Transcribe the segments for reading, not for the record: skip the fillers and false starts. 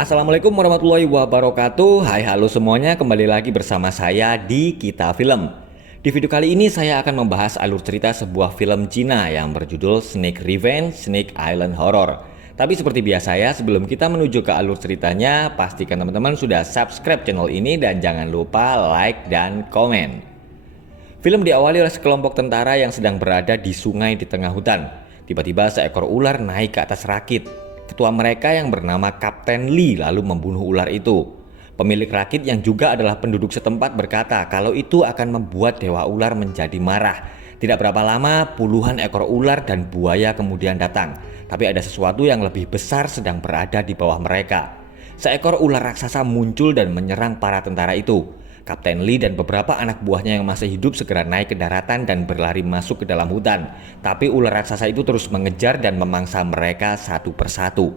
Assalamualaikum warahmatullahi wabarakatuh. Hai halo semuanya, kembali lagi bersama saya di Kita Film. Di video kali ini saya akan membahas alur cerita sebuah film Cina yang berjudul Snake Revenge Snake Island Horror. Tapi seperti biasa ya, sebelum kita menuju ke alur ceritanya, pastikan teman-teman sudah subscribe channel ini dan jangan lupa like dan komen. Film diawali oleh sekelompok tentara yang sedang berada di sungai di tengah hutan. Tiba-tiba seekor ular naik ke atas rakit. Ketua mereka yang bernama Kapten Lee lalu membunuh ular itu. Pemilik rakit yang juga adalah penduduk setempat berkata kalau itu akan membuat dewa ular menjadi marah. Tidak berapa lama puluhan ekor ular dan buaya kemudian datang. Tapi ada sesuatu yang lebih besar sedang berada di bawah mereka. Seekor ular raksasa muncul dan menyerang para tentara itu. Kapten Lee dan beberapa anak buahnya yang masih hidup segera naik ke daratan dan berlari masuk ke dalam hutan. Tapi ular raksasa itu terus mengejar dan memangsa mereka satu persatu.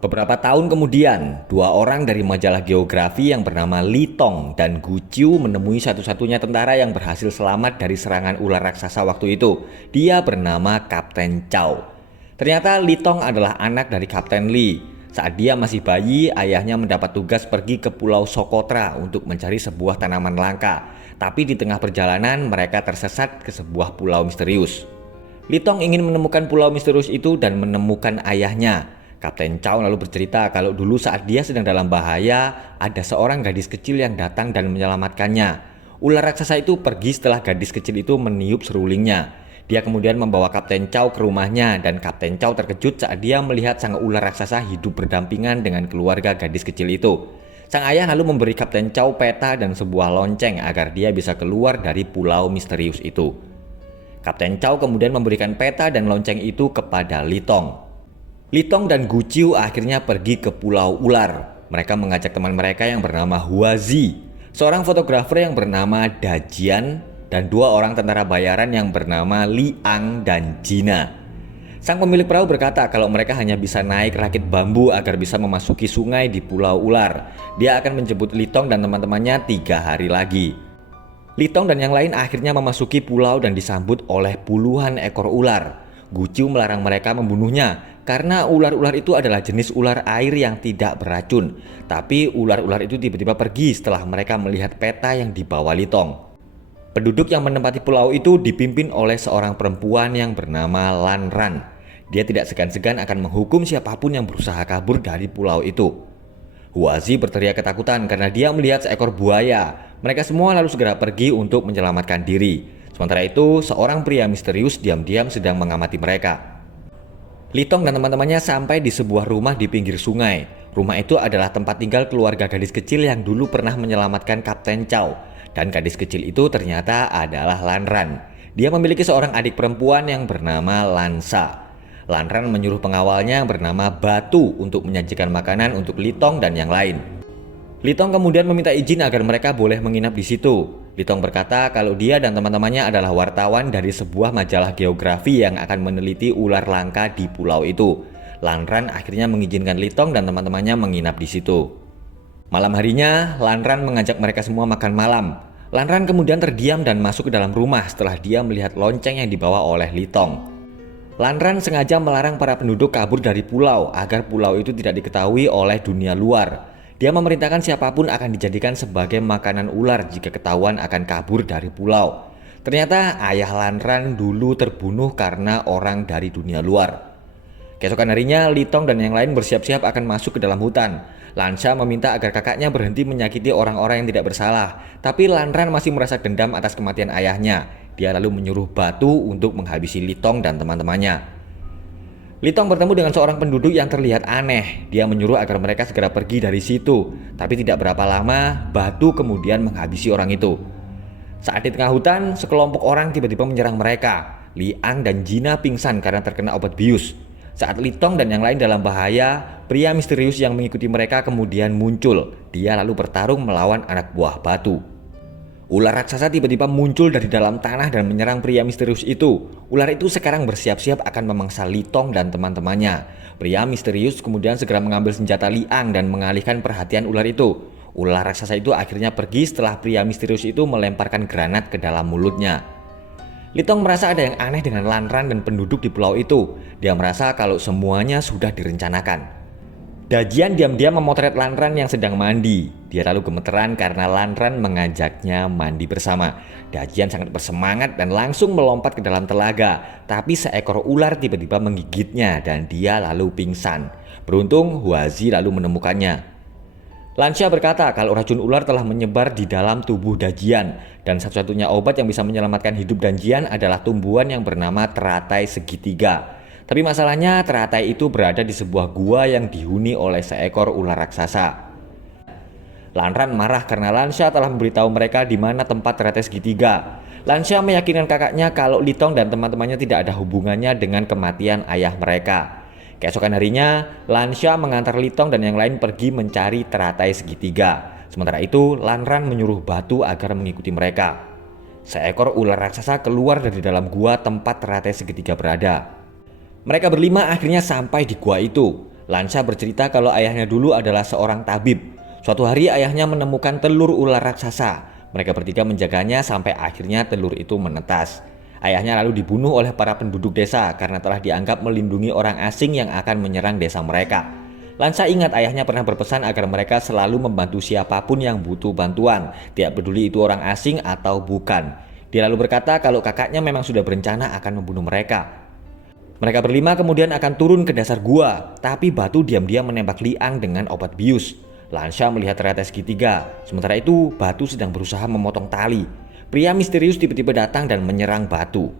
Beberapa tahun kemudian, dua orang dari majalah geografi yang bernama Li Tong dan Gu Qiu menemui satu-satunya tentara yang berhasil selamat dari serangan ular raksasa waktu itu. Dia bernama Kapten Chow. Ternyata Li Tong adalah anak dari Kapten Lee. Saat dia masih bayi, ayahnya mendapat tugas pergi ke Pulau Socotra untuk mencari sebuah tanaman langka. Tapi di tengah perjalanan mereka tersesat ke sebuah pulau misterius. Li Tong ingin menemukan pulau misterius itu dan menemukan ayahnya. Kapten Chow lalu bercerita kalau dulu saat dia sedang dalam bahaya, ada seorang gadis kecil yang datang dan menyelamatkannya. Ular raksasa itu pergi setelah gadis kecil itu meniup serulingnya. Dia kemudian membawa Kapten Chow ke rumahnya dan Kapten Chow terkejut saat dia melihat sang ular raksasa hidup berdampingan dengan keluarga gadis kecil itu. Sang ayah lalu memberi Kapten Chow peta dan sebuah lonceng agar dia bisa keluar dari pulau misterius itu. Kapten Chow kemudian memberikan peta dan lonceng itu kepada Li Tong. Li Tong dan Gu Qiu akhirnya pergi ke pulau ular. Mereka mengajak teman mereka yang bernama Hua Zi, seorang fotografer yang bernama Da Jian, dan dua orang tentara bayaran yang bernama Li Ang dan Jina. Sang pemilik perahu berkata kalau mereka hanya bisa naik rakit bambu agar bisa memasuki sungai di pulau ular. Dia akan menjemput Li Tong dan teman-temannya 3 hari lagi. Li Tong dan yang lain akhirnya memasuki pulau dan disambut oleh puluhan ekor ular. Gu Qiu melarang mereka membunuhnya karena ular-ular itu adalah jenis ular air yang tidak beracun. Tapi ular-ular itu tiba-tiba pergi setelah mereka melihat peta yang dibawa Li Tong. Penduduk yang menempati pulau itu dipimpin oleh seorang perempuan yang bernama Lan Ran. Dia tidak segan-segan akan menghukum siapapun yang berusaha kabur dari pulau itu. Huazi berteriak ketakutan karena dia melihat seekor buaya. Mereka semua lalu segera pergi untuk menyelamatkan diri. Sementara itu, seorang pria misterius diam-diam sedang mengamati mereka. Li Tong dan teman-temannya sampai di sebuah rumah di pinggir sungai. Rumah itu adalah tempat tinggal keluarga gadis kecil yang dulu pernah menyelamatkan Kapten Chow. Dan gadis kecil itu ternyata adalah Lan Ran. Dia memiliki seorang adik perempuan yang bernama Lansa. Lan Ran menyuruh pengawalnya yang bernama Batu untuk menyajikan makanan untuk Li Tong dan yang lain. Li Tong kemudian meminta izin agar mereka boleh menginap di situ. Li Tong berkata kalau dia dan teman-temannya adalah wartawan dari sebuah majalah geografi yang akan meneliti ular langka di pulau itu. Lan Ran akhirnya mengizinkan Li Tong dan teman-temannya menginap di situ. Malam harinya, Lan Ran mengajak mereka semua makan malam. Lan Ran kemudian terdiam dan masuk ke dalam rumah setelah dia melihat lonceng yang dibawa oleh Li Tong. Lan Ran sengaja melarang para penduduk kabur dari pulau agar pulau itu tidak diketahui oleh dunia luar. Dia memerintahkan siapapun akan dijadikan sebagai makanan ular jika ketahuan akan kabur dari pulau. Ternyata ayah Lan Ran dulu terbunuh karena orang dari dunia luar. Keesokan harinya, Li Tong dan yang lain bersiap-siap akan masuk ke dalam hutan. Lansa meminta agar kakaknya berhenti menyakiti orang-orang yang tidak bersalah. Tapi Lan Ran masih merasa dendam atas kematian ayahnya. Dia lalu menyuruh Batu untuk menghabisi Li Tong dan teman-temannya. Li Tong bertemu dengan seorang penduduk yang terlihat aneh. Dia menyuruh agar mereka segera pergi dari situ. Tapi tidak berapa lama, Batu kemudian menghabisi orang itu. Saat di tengah hutan, sekelompok orang tiba-tiba menyerang mereka. Li Ang dan Jina pingsan karena terkena obat bius. Saat Li Tong dan yang lain dalam bahaya, pria misterius yang mengikuti mereka kemudian muncul. Dia lalu bertarung melawan anak buah Batu. Ular raksasa tiba-tiba muncul dari dalam tanah dan menyerang pria misterius itu. Ular itu sekarang bersiap-siap akan memangsa Li Tong dan teman-temannya. Pria misterius kemudian segera mengambil senjata Li Ang dan mengalihkan perhatian ular itu. Ular raksasa itu akhirnya pergi setelah pria misterius itu melemparkan granat ke dalam mulutnya. Li Tong merasa ada yang aneh dengan Lan Ran dan penduduk di pulau itu. Dia merasa kalau semuanya sudah direncanakan. Dajian diam-diam memotret Lanran yang sedang mandi. Dia lalu gemeteran karena Lanran mengajaknya mandi bersama. Dajian sangat bersemangat dan langsung melompat ke dalam telaga. Tapi seekor ular tiba-tiba menggigitnya dan dia lalu pingsan. Beruntung Huazi lalu menemukannya. Lancia berkata kalau racun ular telah menyebar di dalam tubuh Dajian. Dan satu-satunya obat yang bisa menyelamatkan hidup Dajian adalah tumbuhan yang bernama teratai segitiga. Tapi masalahnya teratai itu berada di sebuah gua yang dihuni oleh seekor ular raksasa. Lanran marah karena Lancia telah memberitahu mereka di mana tempat teratai segitiga. Lancia meyakinkan kakaknya kalau Litong dan teman-temannya tidak ada hubungannya dengan kematian ayah mereka. Keesokan harinya, Lancia mengantar Litong dan yang lain pergi mencari teratai segitiga. Sementara itu, Lanran menyuruh Batu agar mengikuti mereka. Seekor ular raksasa keluar dari dalam gua tempat teratai segitiga berada. Mereka berlima akhirnya sampai di gua itu. Lancia bercerita kalau ayahnya dulu adalah seorang tabib. Suatu hari ayahnya menemukan telur ular raksasa. Mereka bertiga menjaganya sampai akhirnya telur itu menetas. Ayahnya lalu dibunuh oleh para penduduk desa karena telah dianggap melindungi orang asing yang akan menyerang desa mereka. Lancia ingat ayahnya pernah berpesan agar mereka selalu membantu siapapun yang butuh bantuan, tidak peduli itu orang asing atau bukan. Dia lalu berkata kalau kakaknya memang sudah berencana akan membunuh mereka. Mereka berlima kemudian akan turun ke dasar gua, tapi Batu diam-diam menembak Liang dengan obat bius. Lancia melihat teratai segitiga, sementara itu Batu sedang berusaha memotong tali. Pria misterius tiba-tiba datang dan menyerang Batu.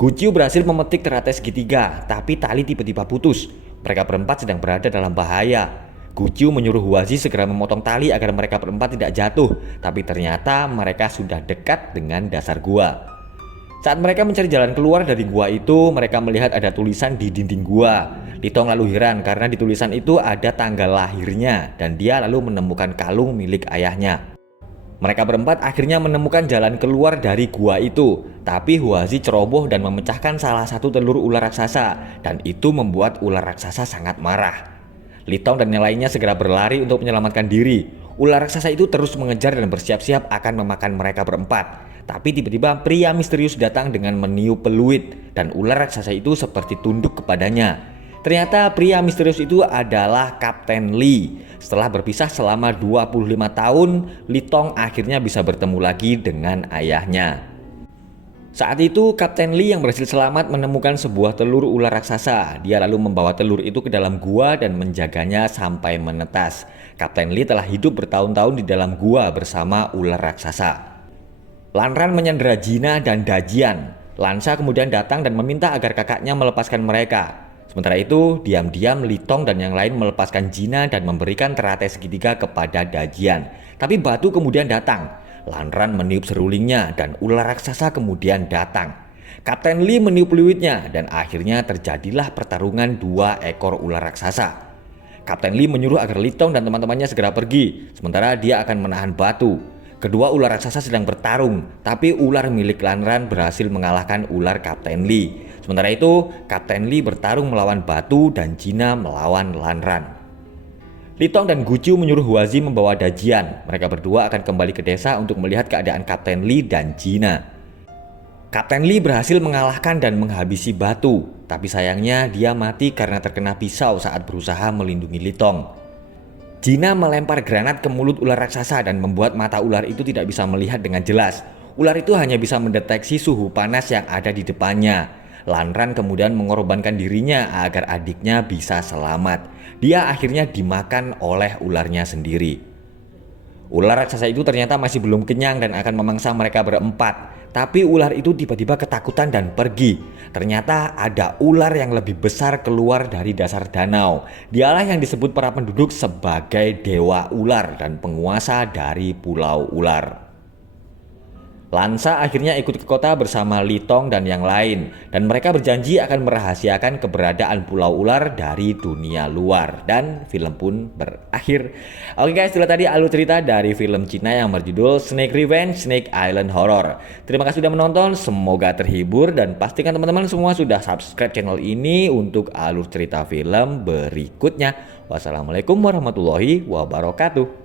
Guciu berhasil memetik teratai segitiga, tapi tali tiba-tiba putus. Mereka berempat sedang berada dalam bahaya. Guciu menyuruh Huazi segera memotong tali agar mereka berempat tidak jatuh, tapi ternyata mereka sudah dekat dengan dasar gua. Saat mereka mencari jalan keluar dari gua itu, mereka melihat ada tulisan di dinding gua. Litong lalu heran karena di tulisan itu ada tanggal lahirnya dan dia lalu menemukan kalung milik ayahnya. Mereka berempat akhirnya menemukan jalan keluar dari gua itu, tapi Huazi ceroboh dan memecahkan salah satu telur ular raksasa dan itu membuat ular raksasa sangat marah. Litong dan yang lainnya segera berlari untuk menyelamatkan diri. Ular raksasa itu terus mengejar dan bersiap-siap akan memakan mereka berempat. Tapi tiba-tiba pria misterius datang dengan meniup peluit dan ular raksasa itu seperti tunduk kepadanya. Ternyata pria misterius itu adalah Kapten Lee. Setelah berpisah selama 25 tahun, Litong akhirnya bisa bertemu lagi dengan ayahnya. Saat itu Kapten Lee yang berhasil selamat menemukan sebuah telur ular raksasa. Dia lalu membawa telur itu ke dalam gua dan menjaganya sampai menetas. Kapten Lee telah hidup bertahun-tahun di dalam gua bersama ular raksasa. Lanran menyandera Jina dan Dajian. Lansa kemudian datang dan meminta agar kakaknya melepaskan mereka. Sementara itu, diam-diam Litong dan yang lain melepaskan Jina dan memberikan teratai segitiga kepada Dajian. Tapi Batu kemudian datang. Lanran meniup serulingnya dan ular raksasa kemudian datang. Kapten Lee meniup peluitnya dan akhirnya terjadilah pertarungan dua ekor ular raksasa. Kapten Lee menyuruh agar Litong dan teman-temannya segera pergi, sementara dia akan menahan Batu. Kedua ular raksasa sedang bertarung, tapi ular milik Lanran berhasil mengalahkan ular Kapten Lee. Sementara itu, Kapten Lee bertarung melawan Batu dan Jina melawan Lanran. Litong dan Guciu menyuruh Huazi membawa Dajian. Mereka berdua akan kembali ke desa untuk melihat keadaan Kapten Lee dan Jina. Kapten Lee berhasil mengalahkan dan menghabisi Batu, tapi sayangnya dia mati karena terkena pisau saat berusaha melindungi Litong. Jina melempar granat ke mulut ular raksasa dan membuat mata ular itu tidak bisa melihat dengan jelas. Ular itu hanya bisa mendeteksi suhu panas yang ada di depannya. Lanran kemudian mengorbankan dirinya agar adiknya bisa selamat. Dia akhirnya dimakan oleh ularnya sendiri. Ular raksasa itu ternyata masih belum kenyang dan akan memangsa mereka berempat. Tapi ular itu tiba-tiba ketakutan dan pergi. Ternyata ada ular yang lebih besar keluar dari dasar danau. Dialah yang disebut para penduduk sebagai dewa ular dan penguasa dari pulau ular. Lansa akhirnya ikut ke kota bersama Litong dan yang lain, dan mereka berjanji akan merahasiakan keberadaan pulau ular dari dunia luar, dan film pun berakhir. Oke guys, itulah tadi alur cerita dari film Cina yang berjudul Snake Revenge Snake Island Horror. Terima kasih sudah menonton, semoga terhibur dan pastikan teman-teman semua sudah subscribe channel ini untuk alur cerita film berikutnya. Wassalamualaikum warahmatullahi wabarakatuh.